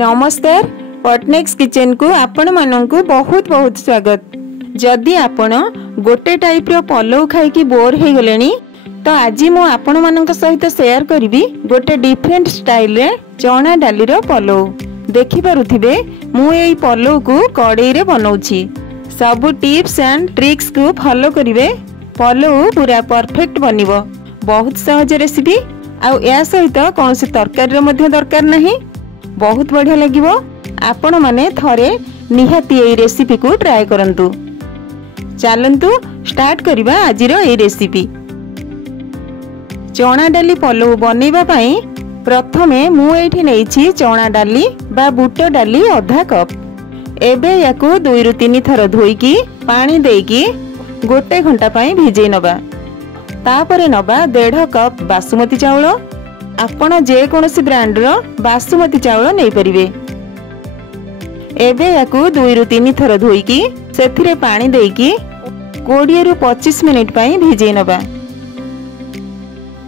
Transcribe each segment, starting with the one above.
नमस्कार पटनेक्स किचन को आपण माननकु बहुत बहुत स्वागत। जदि आपण गोटे टाइप रो पलौ खाई की बोर हो गलेनी तो आज मु आपण माननक सहित शेयर करिवि गोटे डिफरेंट स्टाइल रे चना डाली रो पलौ। देखि पारुथिबे मु एई पलौ को कड़ाई रे बनाउछि। सब टिप्स एंड ट्रिक्स को फॉलो करिवे पलौ पूरा परफेक्ट बनिवो। बहुत सहज रेसिपी आ या सहित कोनोसी तरकारी रो मध्ये दरकार नहीं। बहुत बढ़िया लगिवो। आपण माने थरे निहाती ए रेसिपी को ट्राई करंतु। चलंतु स्टार्ट करिबा आजिरो ए रेसिपी। चना डाली पलौ बनेबा पई प्रथमे मु एठी नेछि चना डाली बा बुट डाली आधा कप। एबे याकू 2 रु 3 थर धोईकी पानी देकी गोटे घंटा पई भिजै नबा। तापरे नबा 1.5 कप बासमती चाउल। आपण जे कोनोसी ब्रांड रो बासमती चाउल नै परिबे। एबे याकू 2 रु 3 थर धोईकी सेथिरे पानी देकी 20 रु 25 मिनिट पई भिजै नबा।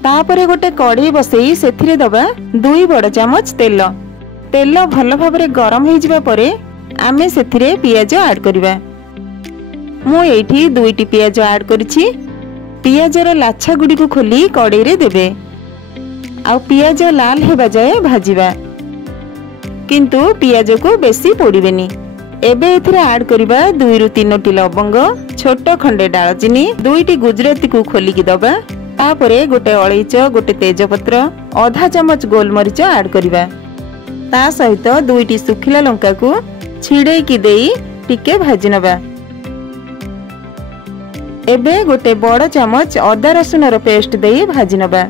तापरे गोटे कढ़ी बसई सेथिरे दबा 2 बड़ चामच तेल। तेल भल भाबरे गरम हे जिबा परे आमे सेथिरे पियाज ऐड करिबा। मु एठी 2टी पियाज ऐड करिछि। पियाजर लाछा गुडी को खोली कढ़ी रे देबे आ पियाज लाल हेबा जाए भाजिबा, किंतु पियाज को बेसी पोड़िबेनी। एबे एथिरे ऐड करिबा 2 रु 3टी लवंग, छोट खंडे दालचीनी, 2टी गुजराती को खोली की दबा। तापरे गोटे अलैच, गोटे तेजपत्र, आधा चामच गोलमरीच ऐड करिबा। ता सहित 2टी सुखिला लंका को छिड़े की देई टिके भाजी नबा। एबे गोटे बड़ चामच अदा रसुन रो पेस्ट देई भाजी नबा।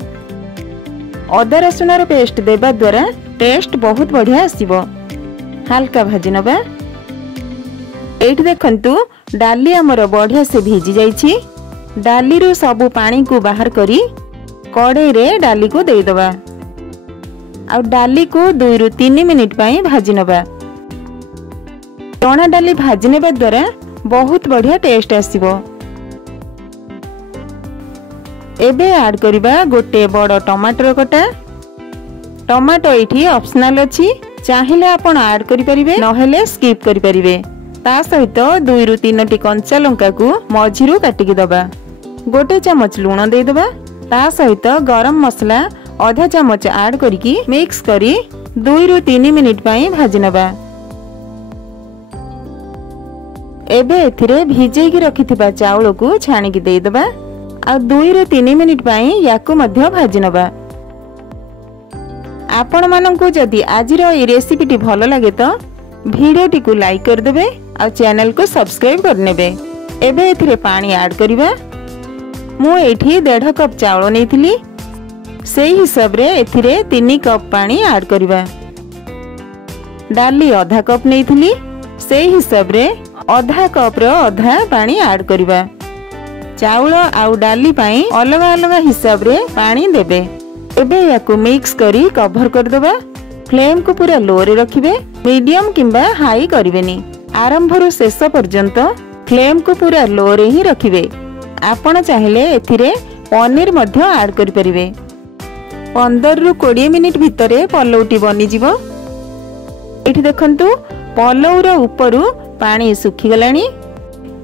अदा रसुन रो पेस्ट देबा द्वारा टेस्ट बहुत बढ़िया आसीबो। हल्का भाजी नबा। एठी देखंतु डाली हमर बढ़िया से भिजी जाईछि। डाली रो सब पानी को बाहर करी कढ़ाई रे डाली को देई दबा आ डाली को 2 रु 3 मिनिट पई भाजी नबा। चना डाली भाजी नेबा द्वारा बहुत बढ़िया टेस्ट आसीबो। एबे ऐड करिबा गोटे बड़ टमाटर कटा। टमाटो एठी ऑप्शनल अछि, चाहिले आपण ऐड करि परिबे नहेले स्किप करि परिबे। ता सहित 2 रु 3टी कंचा लंका को मझिरु काटि के दबा। गोटे चामच लूण दे दबा। ता सहित गरम मसला आधा चामच ऐड करिकी मिक्स करी 2 रु 3 मिनिट पई भाजी नबा। एबे एथिरे भिजै की रखिथिबा चाउल को छाणी की दे दबा आ 2 रु 3 मिनिट पई याकू मध्य भाजी नबा। आपण माननकु जदि आजिरो ए रेसिपी टी भलो लागे तो वीडियो टी को लाइक कर देबे आ चैनल को सब्सक्राइब कर नेबे। एबे एथिरे पानी ऐड करिबा। मु एठी 1.5 कप चाउल नेथिली, सेही हिसाब रे एथिरे 3 कप पानी ऐड करिबा। डाली आधा कप नेथिली, सेही हिसाब रे आधा कप रो आधा पानी ऐड करिबा। चाउल आउ डाली पाई अलग अलग हिसाब रे पानी देबे। एबे याकू मिक्स करी कवर कर देबा। फ्लेम को पूरा लो रे रखिबे, मीडियम किंबा हाई करिवेनी। आरंभ रु शेष पर्यंत फ्लेम को पूरा लो रे ही रखिबे। आपण चाहिले एथिरे पनीर मध्य ऐड करि परिबे। 15 रु 20 मिनिट भितरे पलौटी बनी जिवो। एठी देखंतु पलौ रो ऊपरु पानी सुखी गलानी,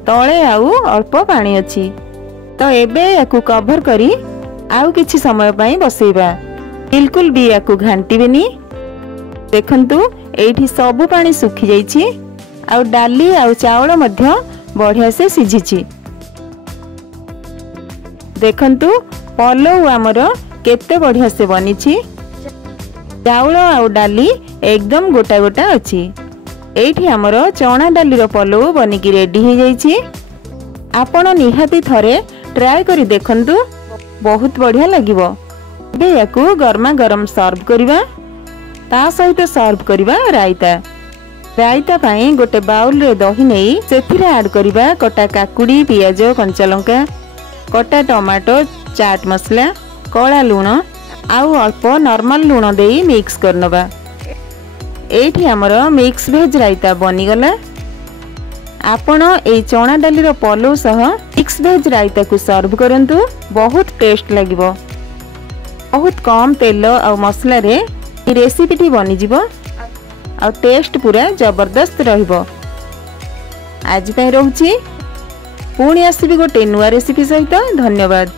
तळे आउ अल्प पानी अछि। तो एबे याकू कवर करी आउ किछि समय पई बसैबा। बिल्कुल भी याकू घांटीबेनी। देखंतु एठी सब पानी सुखी जाईछि आउ डाली आउ चावल मध्य बढ़िया से सिझिछि। देखंतु पलौ हमर केते बढ़िया से बनिछि। चावल आउ डाली एकदम गोटा गोटा अछि। एठी हमर चना डाली रो पलौ बनी की रेडी हो जाईछि। आपण निहाती थरे ट्राई करी देखंतु, बहुत बढ़िया लागिवो। बे याकू गरमा गरम सर्व करिबा। ता सहित सर्व करिबा रायता। रायता पई गोटे बाउल रे दही नेई सेथिरे ऐड करिबा कटा काकुडी, पियाज, कंचा लंका, कटा टमाटो, चाट मसला, कला लूण आउ अल्प नॉर्मल लूण देई मिक्स करनबा। एठी हमर मिक्स वेज रायता बनी गला। आपण ए चना डाली रो पलौ सह मिक्स वेज रायता को सर्व करंतु, बहुत टेस्ट लागिवो। बहुत कम तेल आ मसला रे रेसिपी टी बनी जिवो। आ टेस्ट पूरा जबरदस्त रहिबो। आज पई रहउची, पुणी आसीबी गोटे नुआ रेसिपी सहित। धन्यवाद।